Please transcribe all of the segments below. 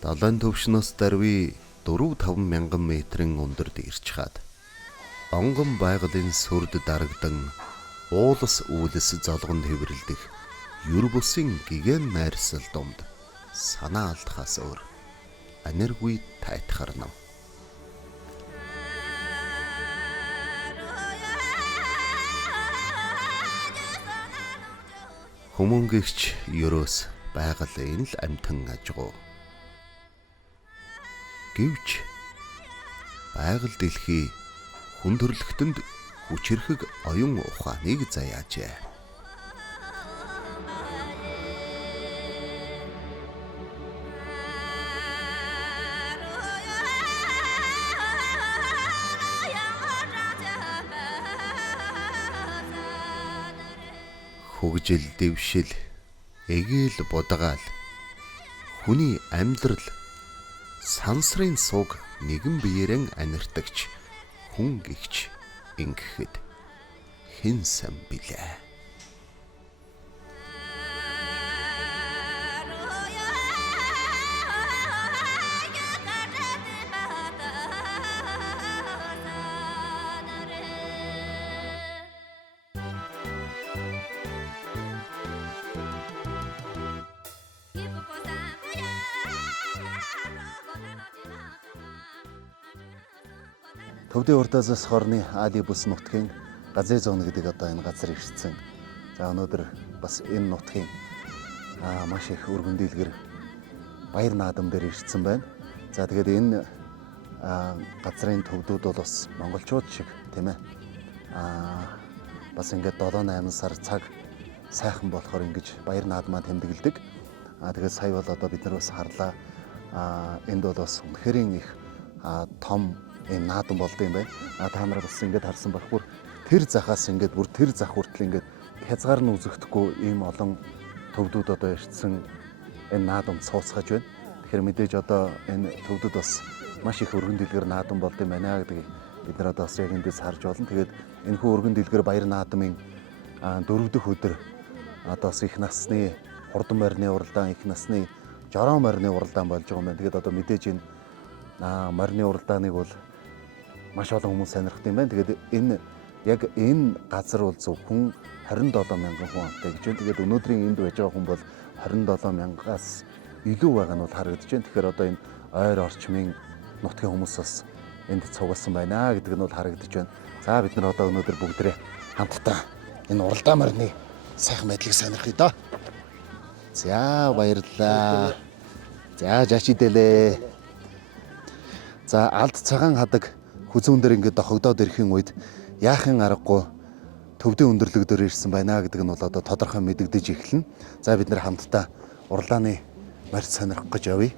Далайн төвшнөөс даруй 4-5 мянган метрийн өндөрт ирж хаад онгон байгалын сүрд дарагдан уулас үүлэс золгонд хэвэрлдэх юр бусын гигэн найрсал дунд санаа алдахаас өөр аниргүй тайтахарна. Хүмүүнгэгч ерөөс байгалийн л амтан ажгуу. Гэвч байгаль дэлхий хүн төрлөختөнд хүчирхэг оюун ухааныг заяажээ. Хөгжил, дэвшил, эгээл будгаал, хүний амьдрал, сансрын суг нэгэн биеэрэн аниртагч хүн гихч ингэхэд хэн сан билээ. Төвдийн урдаас хорны Али бүс нутгийн газрын зоон гэдэг одоо энэ газар ирсэн. За өнөөдөр бас энэ нутгийн маш их өргөн дэлгэр баяр наадам дээр ирсэн байна. За тэгээд энэ газрын төвдүүд бол бас монголчууд шиг тийм ээ. Бас ингээд 7-8 сар цаг сайхан болохоор ингэж баяр наадмаа тэмдэглэдэг. Тэгээд сая бол одоо бид нар бас харлаа. Энд бол бас үнэхээр их том ийм наадам болд юм байна. Та нараа бас ингэж харсан байх бүр тэр захаас ингэж бүр тэр зах хүртэл ингэж хязгаар нь үзэгдэхгүй ийм олон төвдүүд одоо ирсэн энэ наадам цууцгаж байна. Тэгэхээр мэдээж одоо энэ төвдүүд бас маш их өргөн дэлгэр наадам болд юм байна гэдгийг бид нар одоо бас яг эндээс харж байна. Тэгээд энэхүү өргөн дэлгэр баяр наадмын 4 дахь өдөр одоо бас их насны хурдан морины уралдаан, их насны жороо морины уралдаан болж байгаа юм байна. Тэгээд одоо мэдээж энэ морины уралдааныг бол маш олон хүмүүс сонирхдаг юм байна. Тэгээд энэ газар бол зөвхөн 27 мянган хүн амтай гэж байна. Тэгээд өнөөдрийн энд байж байгаа хүн бол 27 мянгаас илүү байгаа нь бол харагдаж байна. Тэгэхээр одоо энэ ойр орчмын нутгийн хүмүүс бас энд цугласан байна гэдэг нь бол харагдаж байна. За бид нар одоо өнөөдөр бүгдээрээ хамтдаа энэ уралдаан морины сайхан байдлыг сонирхъя доо. За баярлалаа. За жаачидэлээ. За алд цагаан хадаг хүзүүн дээр ингээд дохогдоод ирэхин үед яахын аргагүй төвдийн өндөрлөг дээр ирсэн байна гэдэг нь бол одоо тодорхой мэдэгдэж эхэлнэ. За бид нэр хамтдаа уралдааны морьд сонирхох гэж явъя.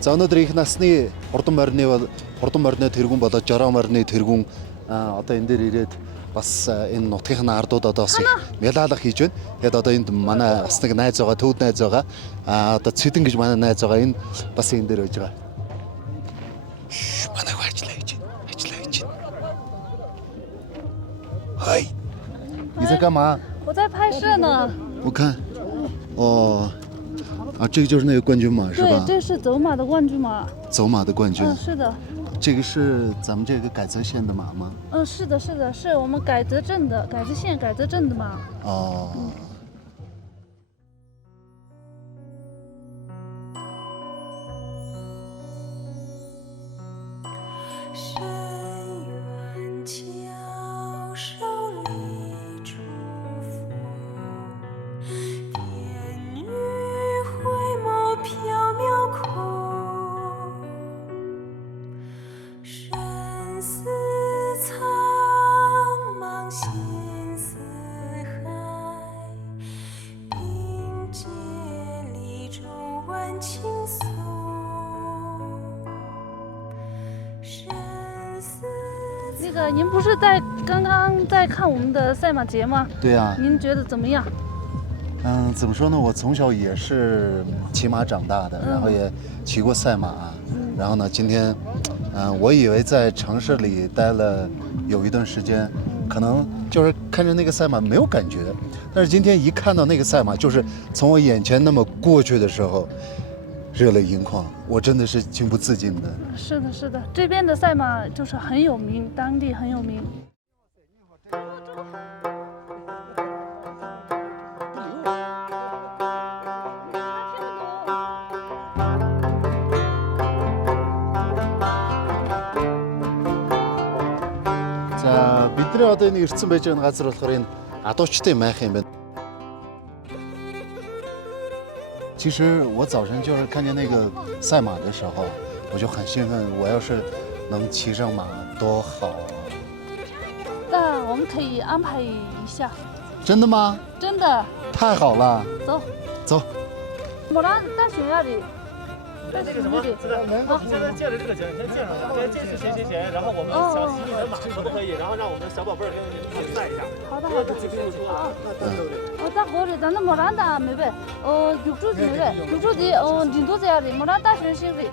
За өнөөдөр их насны хурдан морины тэргүүн болоод жороо морины тэргүүн одоо энэ дээр ирээд бас энэ нутгийн ардуудаас их мялалах хийж байна. Тэгээд одоо энд манай бас нэг найз байгаа, төвд найз байгаа. Одоо Цэдэн гэж манай найз байгаа. Энэ бас энэ дээр байж байгаа. Манай ажиллаа хийж байна. Хай.你在干嘛？我在拍摄呢。我看，哦，这个就是那个冠军马是吧？对，这是走马的冠军马。走马的冠军。是的。这个是咱们这个改泽县的马吗？是的，是我们改泽镇的改泽县改泽镇的马。哦。那个，您不是刚刚在看我们的赛马节吗？对呀。您觉得怎么样？怎么说呢？我从小也是骑马长大的，然后也骑过赛马。然后呢，今天，我以为在城市里待了有一段时间，可能就是看着那个赛马没有感觉，但是今天一看到那个赛马，就是从我眼前那么过去的时候。热泪盈眶，我真的是情不自禁的。是的，是的，这边的赛马就是很有名，当地很有名。За бидний одоо энэ ирсэн байж байгаа газар болохоор энэ адуучтай майх юм байна。其实我早晨就是看见那个赛马的时候，我就很兴奋。我要是能骑上马，多好啊！那我们可以安排一下。真的吗？真的。太好了。走。走。莫让大学呀里。那个什么，现在借着这个行，先介绍一下，这是谁，然后我们想骑你的马可不可以？然后让我们的小宝贝儿跟你赛一下。好的。大伙里咱那莫让大没呗，육주지 린도这里，莫让大学生里，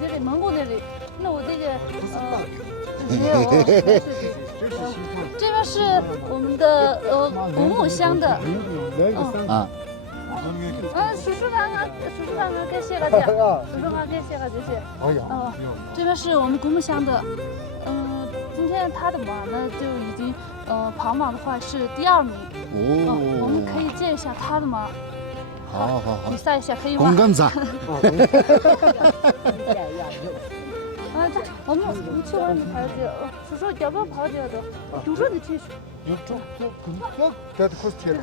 这里蒙古那里，那我这个这边是我们的古母乡的，叔叔该谢了姐，叔叔该谢了这些。这边是我们古母乡的，今天他的马呢就已经跑马的话是第2名。我们可以借一下他的马。好，比赛一下可以吗？公子。我们去外面跑去，叔叔要不要跑去的？叔叔你去。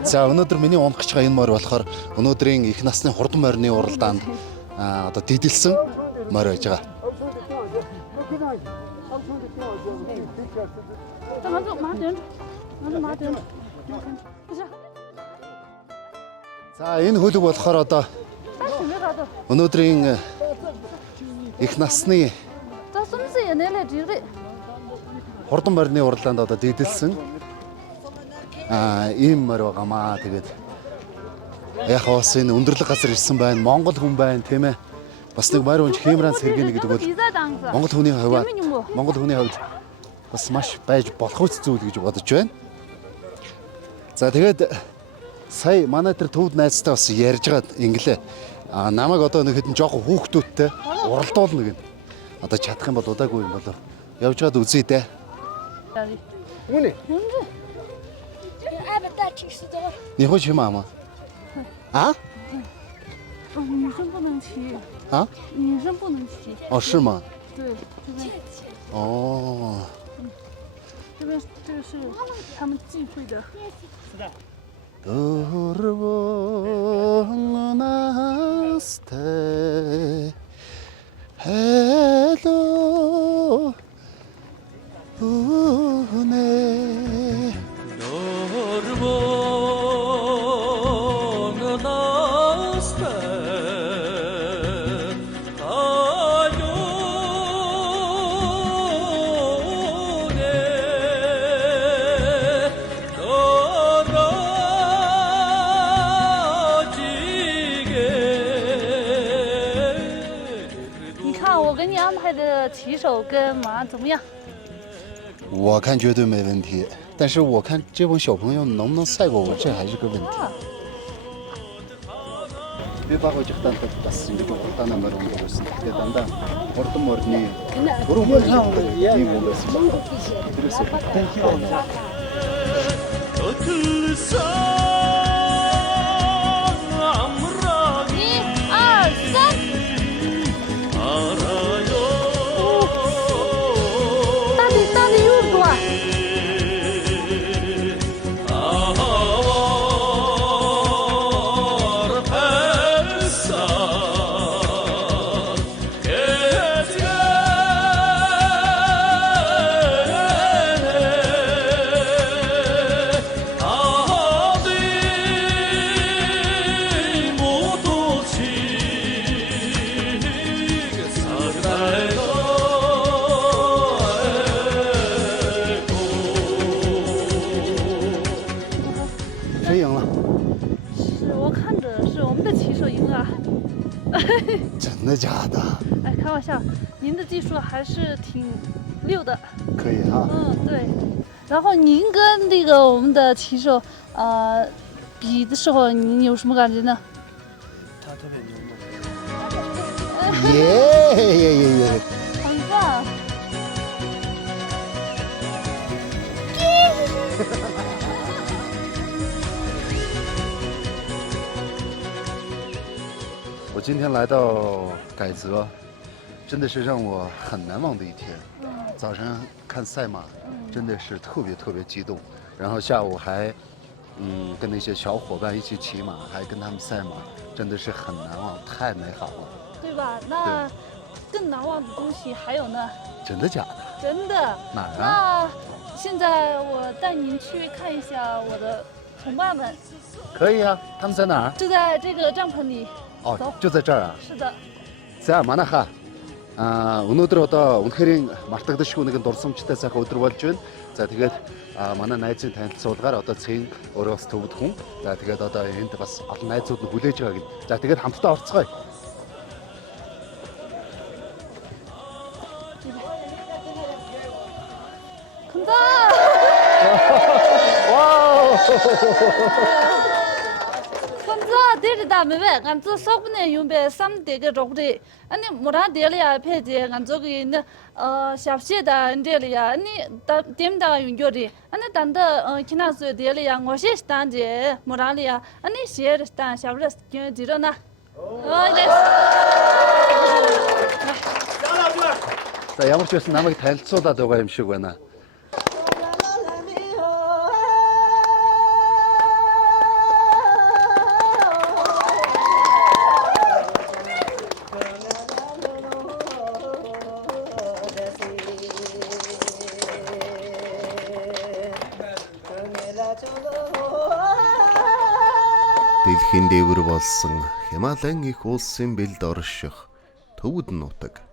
За өнөөдөр миний унах гэж байгаа энэ морь болохоор өнөөдрийн их насны хурдан морины уралдаанд одоо дидэлсэн морь байж байгаа. За энэ хөлөг болохоор одоо өнөөдрийн их насны хурдан морины уралдаанд одоо дидэлсэн ийм морь байгаамаа. Тэгээд яг бас энэ өндөрлөг газар ирсэн байна. Монгол хүн байна тийм ээ. Бас нэг морь унж хэмран сэргийнэ гэдэг бол Монгол хүний хувьд бас маш байж болох үс зүйл гэж бодож байна. За тэгээд сая манай тэр төвд найзтай бас ярьж байгаад инглээ. Намайг одоо нэг хэдэн жоохон хүүхдүүдтэй уралдуулна гэнэ. Одоо чадах юм бол удаагүй юм болов. Явж гад үзье дээ. Үнэ. 你会骑马吗？女生不能骑。女生不能骑。哦，是吗？对，这边。哦。这个是他们忌讳的。Oh 骑手跟马怎么样？我看绝对没问题，但是我看这帮小朋友能不能赛过我，这还是个问题。别把我这单子打死，你就单那么容易就是，别单单，我都没你，我都没你，你我是什么？这是1、2、3，大地又多。谁赢了？是我看着是我们的骑手赢了。真的假的？哎，开玩笑，您的技术还是挺溜的。可以哈。对。然后您跟那个我们的骑手比的时候，您有什么感觉呢？他特别牛。耶！很棒。我今天来到改泽，真的是让我很难忘的一天。早上看赛马，真的是特别激动。然后下午还，跟那些小伙伴一起骑马，还跟他们赛马，真的是很难忘，太美好了。对吧？那更难忘的东西还有呢？真的假的？真的。哪儿啊？那现在我带您去看一下我的同伴们。可以啊，他们在哪儿？就在这个帐篷里。哦，就在这儿啊。是的。За манайха өнөөдөр одоо үнэхээр мартагдашгүй нэгэн дурсамжтай сайхан өдөр болж байна. За тэгээд манай найзын танилцуулгаар одоо цэн өөрөө бас төвд хүн. За тэгээд одоо энд бас олон найзууд нь хүлээж байгаа гин. За тэгээд хамтдаа орцгоё. 간다. 와우. 간다. 데리다 메베 간저 속분에 용배 3대가 적대. 아니 뭐라 데리야 페이지 간저기 있는 샵시다 데리야. 아니 댐다가 용교리. 아니 단다 키나스 데리야 ngo시 스탄제 뭐라리야. 아니 셰르 스탄 샵르스 지로나. 네. За ямар ч байсан намайг танилцуулаад байгаа юм шиг байна. Дэлхийн дээвэр болсон Хималайн их улсын бэлд орших төвд нутаг.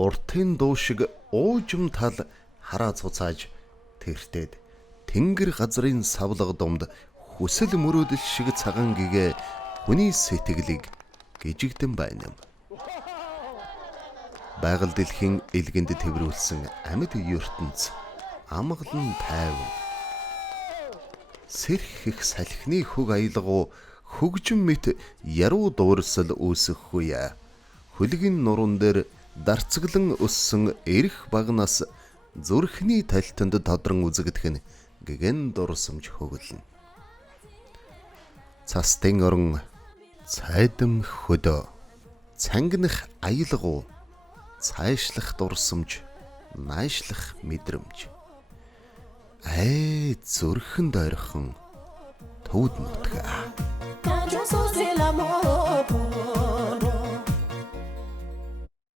Уртын дуу шиг уужим тал хараа цуцааж тэртээд тэнгэр газрын савлага думд хүсэл мөрөөдөл шиг цагаан гэгээ хүний сэтгэлийг гжигдэн байна юм. Байгаль дэлхийн элгэнд тэврүүлсэн амьд ертөнц амгалан тайван. Сэрх их салхины хөг аялгуу хөгжим мэт яруу дуурсал үүсэх үе. Хөлгийн нуруунд дээр дарцаглан өссөн эрх багнаас зүрхний талтанд тодрон үзэгдэх нь гэгэн дурсамж хөгөлнө. Цастын орон цайдам хөдөө цангинах аялгуу цайшлах дурсамж наайшлах мэдрэмж. Зүрхэнд ойрхон төвд нутгаа.